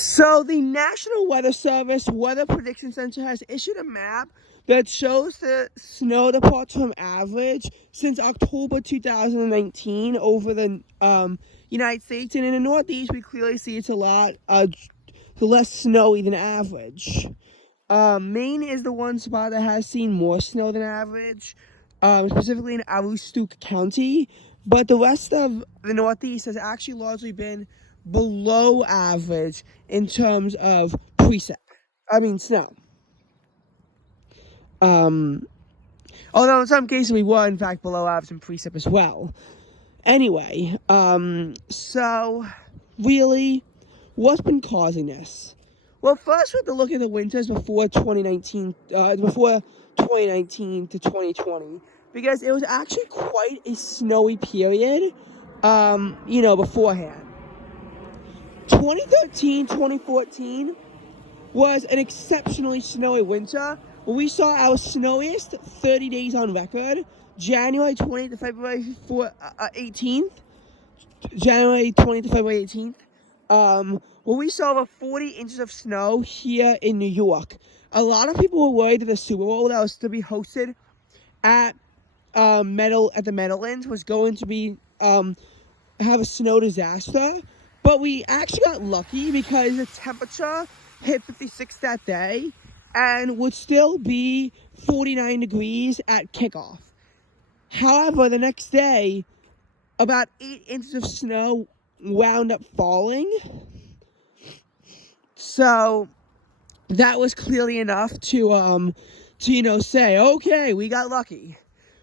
So the National Weather Service Weather Prediction Center has issued a map that shows the snow departure from average since October 2019 over the United States. And in the Northeast, we clearly see it's a lot less snowy than average. Maine is the one spot that has seen more snow than average, specifically in Aroostook County. But the rest of the Northeast has actually largely been below average in terms of snow. Although in some cases we were in fact below average in precip as well. Anyway, so really, what's been causing this? Well, first we have to look at the winters before 2019 to 2020, because it was actually quite a snowy period, beforehand. 2013, 2014 was an exceptionally snowy winter. We saw our snowiest 30 days on record, January 20th to February 18th. January 20th to February 18th. Where we saw over 40 inches of snow here in New York. A lot of people were worried that the Super Bowl that was to be hosted at the Meadowlands was going to be have a snow disaster. But we actually got lucky because the temperature hit 56 that day and would still be 49 degrees at kickoff. However, the next day, about 8 inches of snow wound up falling. So that was clearly enough to say, okay, we got lucky.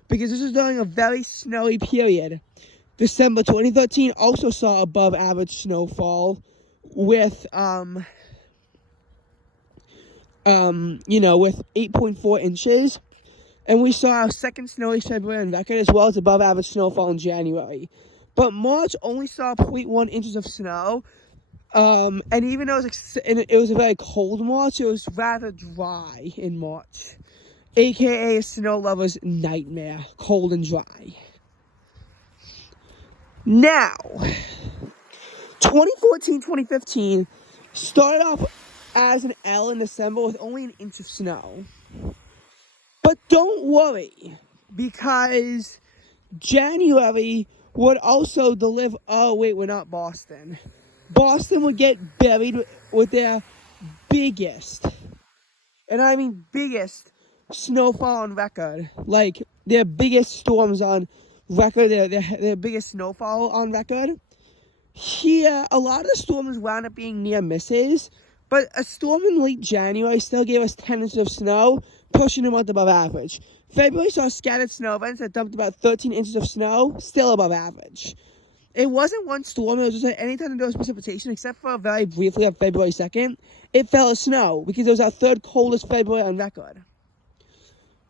Because this was during a very snowy period. December 2013 also saw above average snowfall with 8.4 inches. And we saw our second snowiest February on record, as well as above average snowfall in January. But March only saw 0.1 inches of snow. And even though it was a very cold March, it was rather dry in March. AKA a snow lover's nightmare, cold and dry. Now, 2014-2015 started off as an L in December with only an inch of snow. But don't worry, because January would also deliver... Oh, wait, we're not Boston. Boston would get buried with their biggest, and I mean biggest, snowfall on record. Like, their biggest storms on record, their biggest snowfall on record. Here, a lot of the storms wound up being near misses, but a storm in late January still gave us 10 inches of snow, pushing a month above average. February saw scattered snow events that dumped about 13 inches of snow, still above average. It wasn't one storm, it was just like anytime there was precipitation, except for very briefly on February 2nd, it fell as snow, because it was our third coldest February on record.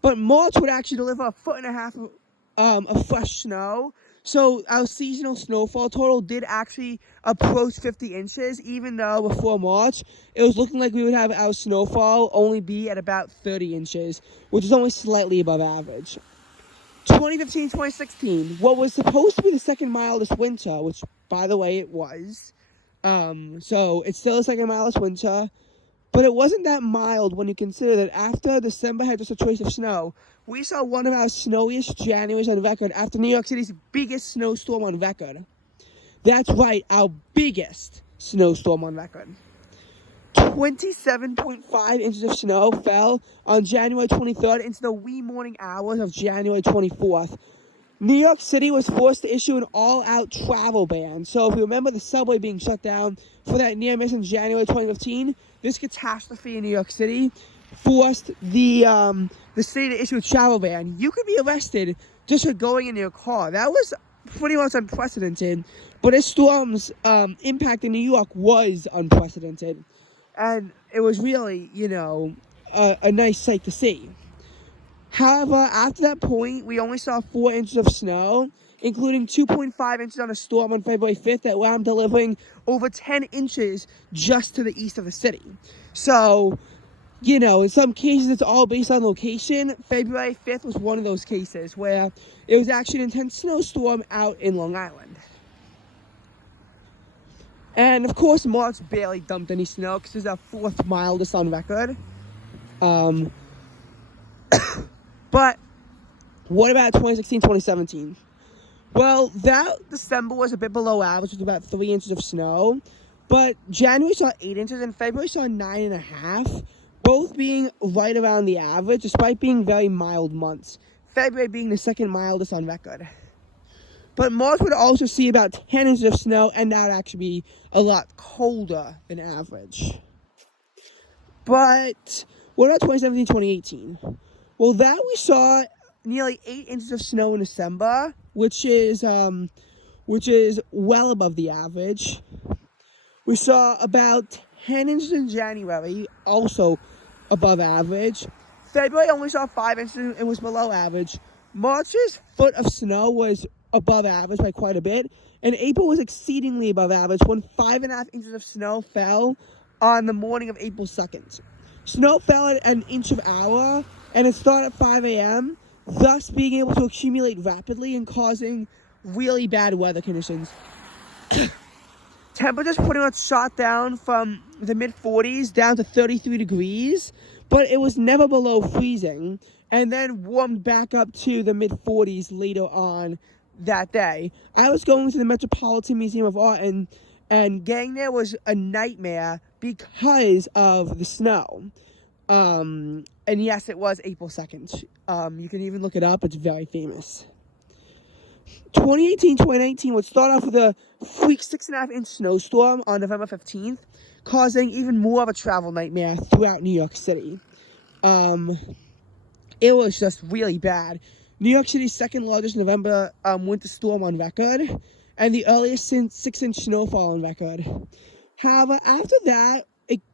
But March would actually deliver 1.5 feet of fresh snow. So our seasonal snowfall total did actually approach 50 inches, even though before March, it was looking like we would have our snowfall only be at about 30 inches, which is only slightly above average. 2015-2016, what was supposed to be the second mildest winter, which, by the way, it was. So it's still the second mildest winter. But it wasn't that mild when you consider that after December had just a trace of snow, we saw one of our snowiest Januaries on record after New York City's biggest snowstorm on record. That's right, our biggest snowstorm on record. 27.5 inches of snow fell on January 23rd into the wee morning hours of January 24th. New York City was forced to issue an all-out travel ban. So if you remember the subway being shut down for that near miss in January 2015, this catastrophe in New York City forced the city to issue a travel ban. You could be arrested just for going in your car. That was pretty much unprecedented. But this storm's impact in New York was unprecedented. And it was really, a nice sight to see. However, after that point, we only saw 4 inches of snow, including 2.5 inches on a storm on February 5th that wound up delivering over 10 inches just to the east of the city. So, in some cases, it's all based on location. February 5th was one of those cases where it was actually an intense snowstorm out in Long Island. And of course, March barely dumped any snow because it was our 4th mildest on record. But what about 2016, 2017? Well, that December was a bit below average with about 3 inches of snow. But January saw 8 inches and February saw 9.5, both being right around the average, despite being very mild months. February being the 2nd mildest on record. But March would also see about 10 inches of snow, and that would actually be a lot colder than average. But what about 2017, 2018? Well, that we saw nearly 8 inches of snow in December, which is well above the average. We saw about 10 inches in January, also above average. February only saw 5 inches and was below average. March's foot of snow was above average by quite a bit, and April was exceedingly above average when 5.5 inches of snow fell on the morning of April 2nd. Snow fell at an inch an hour, and it started at 5 a.m., thus being able to accumulate rapidly and causing really bad weather conditions. Temperatures pretty much shot down from the mid-40s down to 33 degrees, but it was never below freezing, and then warmed back up to the mid-40s later on that day. I was going to the Metropolitan Museum of Art, and getting there was a nightmare because of the snow. And yes, it was April 2nd. You can even look it up. It's very famous. 2018, 2019 would start off with a freak 6.5-inch snowstorm on November 15th, causing even more of a travel nightmare throughout New York City. It was just really bad. New York City's 2nd largest November winter storm on record, and the earliest 6-inch snowfall on record. However, after that,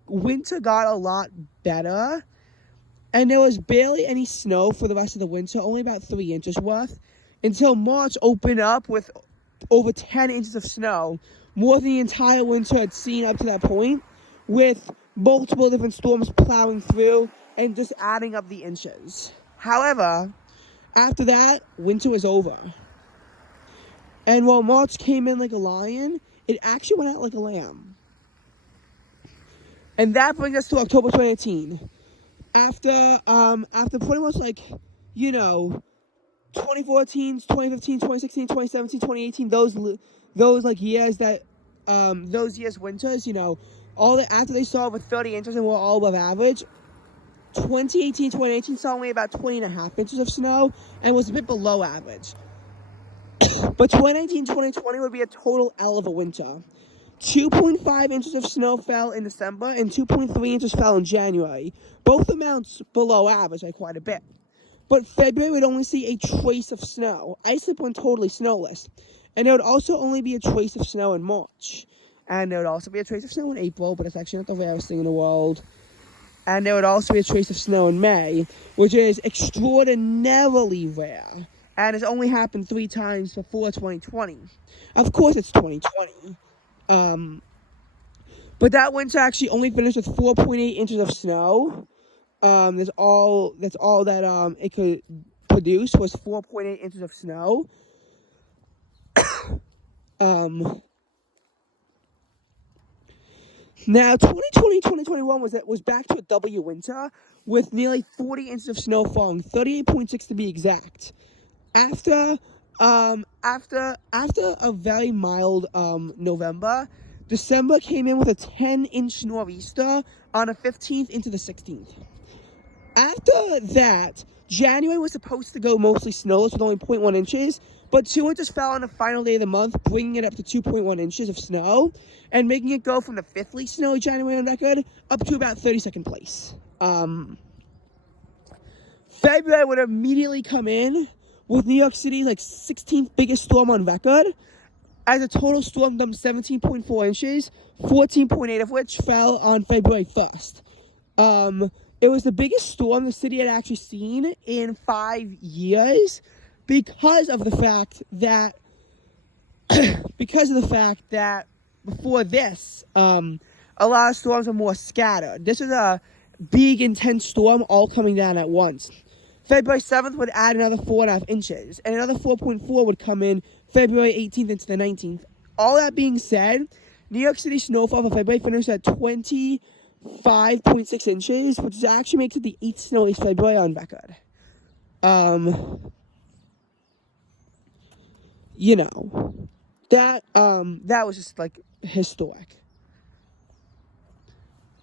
winter got a lot better, and there was barely any snow for the rest of the winter, only about 3 inches worth, until March opened up with over 10 inches of snow, more than the entire winter had seen up to that point, with multiple different storms plowing through and just adding up the inches. However, after that, winter was over. And while March came in like a lion, it actually went out like a lamb. And that brings us to October 2018. After pretty much 2014, 2015, 2016, 2017, 2018, those years that those years winters, after they saw over 30 inches and were all above average, 2018, 2018 saw only about 20.5 inches of snow and was a bit below average. But 2019, 2020 would be a total L of a winter. 2.5 inches of snow fell in December and 2.3 inches fell in January. Both amounts below average by quite a bit. But February would only see a trace of snow. Iceland went totally snowless. And there would also only be a trace of snow in March. And there would also be a trace of snow in April, but it's actually not the rarest thing in the world. And there would also be a trace of snow in May, which is extraordinarily rare. And has only happened 3 times before 2020. Of course it's 2020. But that winter actually only finished with 4.8 inches of snow. That's all that it could produce was 4.8 inches of snow. Now 2020, 2021 was back to a W winter with nearly 40 inches of snow falling, 38.6 to be exact. After a very mild November, December came in with a 10-inch nor'easter on the 15th into the 16th. After that, January was supposed to go mostly snowless with only 0.1 inches, but 2 inches fell on the final day of the month, bringing it up to 2.1 inches of snow, and making it go from the 5th least snowy January on record up to about 32nd place. February would immediately come in with New York City's 16th biggest storm on record, as a total storm dumped 17.4 inches, 14.8 of which fell on February 1st. It was the biggest storm the city had actually seen in 5 years because of the fact that before this, a lot of storms are more scattered. This was a big, intense storm all coming down at once. February 7th would add another 4.5 inches, and another 4.4 would come in February 18th into the 19th. All that being said, New York City snowfall for February finished at 25.6 inches, which actually makes it the 8th snowiest February on record. You know, that was just like historic.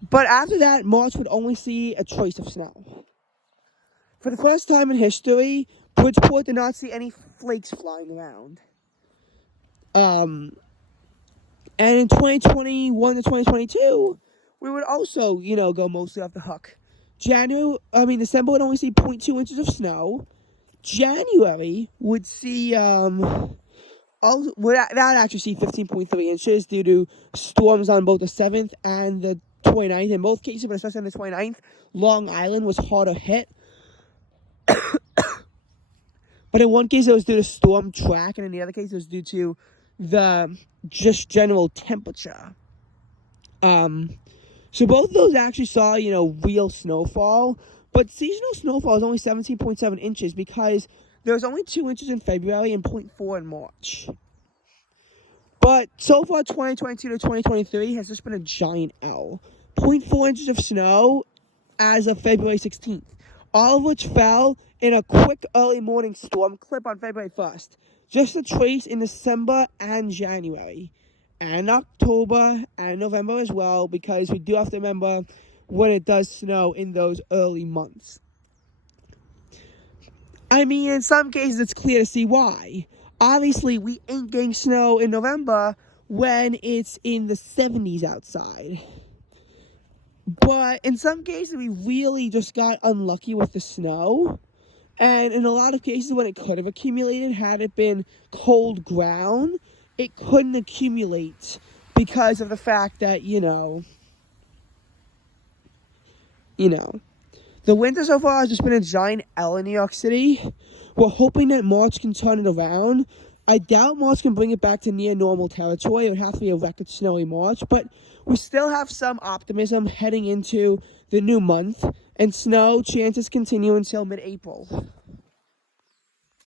But after that, March would only see a trace of snow. For the first time in history, Bridgeport did not see any flakes flying around. And in 2021 to 2022, we would also, go mostly off the hook. December would only see 0.2 inches of snow. January would see, that actually see 15.3 inches due to storms on both the 7th and the 29th. In both cases, but especially on the 29th, Long Island was harder hit. But in one case, it was due to storm track, and in the other case, it was due to the just general temperature. So both of those actually saw, real snowfall. But seasonal snowfall is only 17.7 inches because there was only 2 inches in February and 0.4 in March. But so far, 2022 to 2023 has just been a giant L. 0.4 inches of snow as of February 16th. All of which fell in a quick early morning storm clip on February 1st. Just a trace in December and January. And October and November as well, because we do have to remember when it does snow in those early months. I mean, in some cases, it's clear to see why. Obviously, we ain't getting snow in November when it's in the 70s outside. But in some cases, we really just got unlucky with the snow. And in a lot of cases, when it could have accumulated, had it been cold ground, it couldn't accumulate because of the fact that, the winter so far has just been a giant L in New York City. We're hoping that March can turn it around. I doubt March can bring it back to near normal territory. It would have to be a record snowy March, but we still have some optimism heading into the new month, and snow chances continue until mid-April.